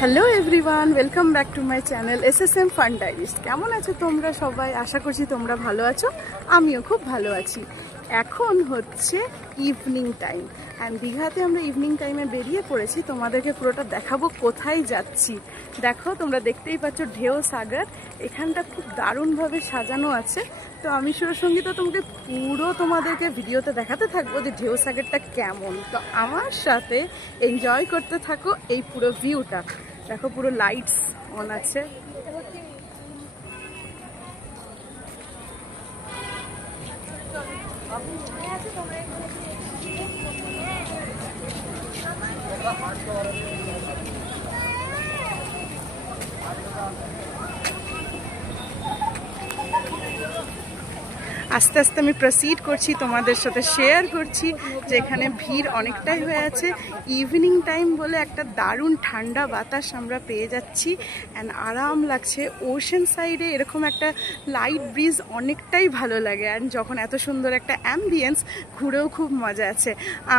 Hello everyone, welcome back to my channel SSM fun diarist. কেমন আছো তোমরা সবাই? আশা করছি তোমরা ভালো আছো, আমিও খুব ভালো আছি। এখন হচ্ছে ইভিনিং টাইম অ্যান্ড দীঘাতে আমরা ইভিনিং টাইমে বেরিয়ে পড়েছি। তোমাদেরকে পুরোটা দেখাবো কোথায় যাচ্ছি। দেখো, তোমরা দেখতেই পাচ্ছ ঢেউ সাগর। এখানটা খুব দারুণভাবে সাজানো আছে। তো আমি সুরসঙ্গীতা তোমাদেরকে ভিডিওতে দেখাতে থাকবো যে ঢেউ সাগরটা কেমন। তো আমার সাথে এনজয় করতে থাকো এই পুরো ভিউটা। দেখো, পুরো লাইটস অন আছে। আস্তে আস্তে আমি প্রসিড করছি, তোমাদের সাথে শেয়ার করছি যে এখানে ভিড় অনেকটাই হয়ে আছে। ইভিনিং টাইম বলে একটা দারুণ ঠান্ডা বাতাস আমরা পেয়ে যাচ্ছি অ্যান্ড আরাম লাগছে। ওশেন সাইডে এরকম একটা লাইট ব্রিজ অনেকটাই ভালো লাগে অ্যান্ড যখন এত সুন্দর একটা অ্যাম্বিয়েন্স, ঘুরেও খুব মজা আছে।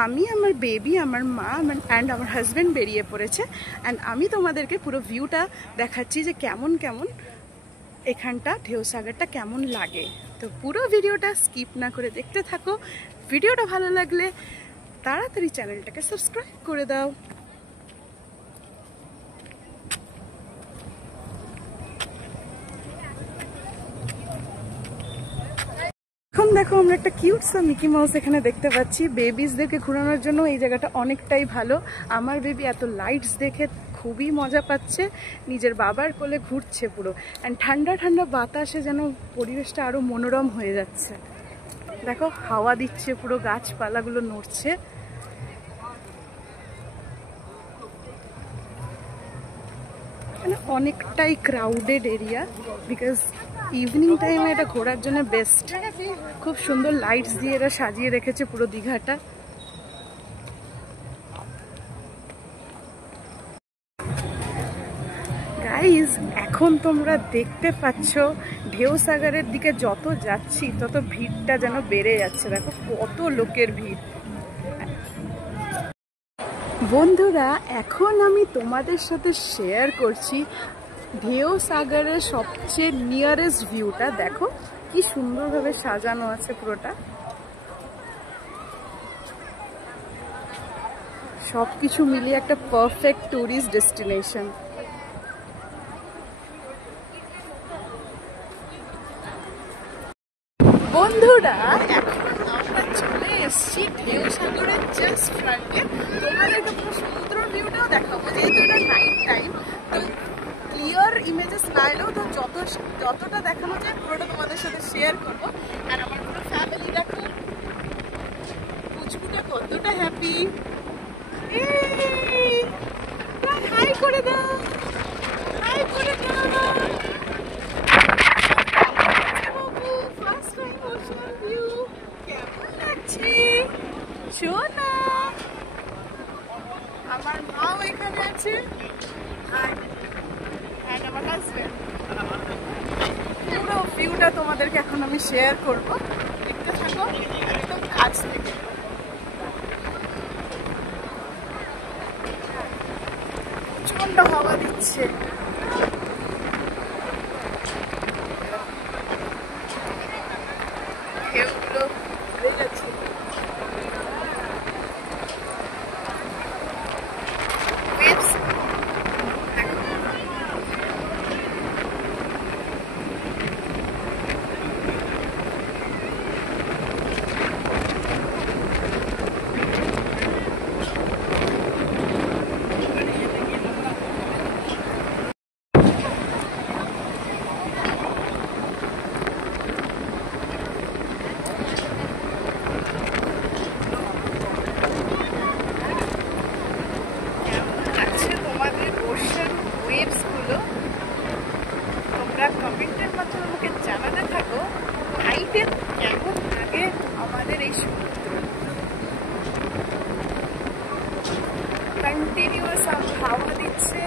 আমি, আমার বেবি, আমার মা অ্যান্ড আমার হাজব্যান্ড বেরিয়ে পড়েছে অ্যান্ড আমি তোমাদেরকে পুরো ভিউটা দেখাচ্ছি যে কেমন কেমন এখানটা ঢেউ সাগরটা কেমন লাগে। তো পুরো ভিডিওটা স্কিপ না করে দেখতে থাকো। ভিডিওটা ভালো লাগলে তাড়াতাড়ি চ্যানেলটাকে সাবস্ক্রাইব করে দাও। এখন দেখো, আমরা একটা কিউট সা মিকি মাউস এখানে দেখতে পাচ্ছি। বেবিসদেরকে ঘোরানোর জন্য এই জায়গাটা অনেকটাই ভালো। আমার বেবি এত লাইটস দেখে খুবই মজা পাচ্ছে, নিজের বাবার কোলে ঘুরছে পুরো। অ্যান্ড ঠান্ডা ঠান্ডা বাতাসে যেন পরিবেশটা আরো মনোরম হয়ে যাচ্ছে। দেখো, হাওয়া দিচ্ছে, পুরো গাছপালাগুলো নড়ছে। এখানে অনেকটাই ক্রাউডেড এরিয়া, বিকজ ইভিনিং টাইমে এটা ঘোরার জন্য বেস্ট। খুব সুন্দর লাইটস দিয়ে এরা সাজিয়ে রেখেছে পুরো দীঘাটা। গাইজ, এখন তোমরা দেখতে পাচ্ছ ঢেউ সাগরের দিকে যত যাচ্ছি তত ভিড়টা যেন বেড়ে যাচ্ছে। দেখো কত লোকের ভিড়। বন্ধুরা, এখন আমি তোমাদের সাথে শেয়ার করছি ঢেউ সাগরের সবচেয়ে নিয়ারেস্ট ভিউটা। দেখো কি সুন্দরভাবে সাজানো আছে পুরোটা। সবকিছু মিলিয়ে একটা পারফেক্ট ট্যুরিস্ট ডেস্টিনেশন। বন্ধুরা, এখন আমরা চলে এসেছি ঢেউ সাগরের জাস্ট ফ্রন্টে। তোমাদেরকে পুরো সমুদ্রের ভিউটাও দেখাবো, যেহেতু এটা নাইট টাইম। তো ক্লিয়ার ইমেজেস না এলেও তো যতটা দেখানো যায় পুরোটা তোমাদের সাথে শেয়ার করবো। আর আমার পুরো ফ্যামিলি দেখো, পুচকুটা কতটা হ্যাপি। হাই করে দাও, হাই করে দাও। সোনা, আমার মাও এখানে আছে আর আমার হাজবেন্ড। পুরো ভিউটা তোমাদেরকে এখন আমি শেয়ার করবো, দেখতে থাকো একদম কাছ থেকে। প্রচন্ড হাওয়া দিচ্ছে। ঢেউগুলো ঘুরে যাচ্ছে। কমেন্টের মাধ্যমে আমাকে জানাতে থাকো নাইটে কেমন লাগে আমাদের এই সমুদ্র। কন্টিনিউয়াস হাওয়া দিচ্ছে।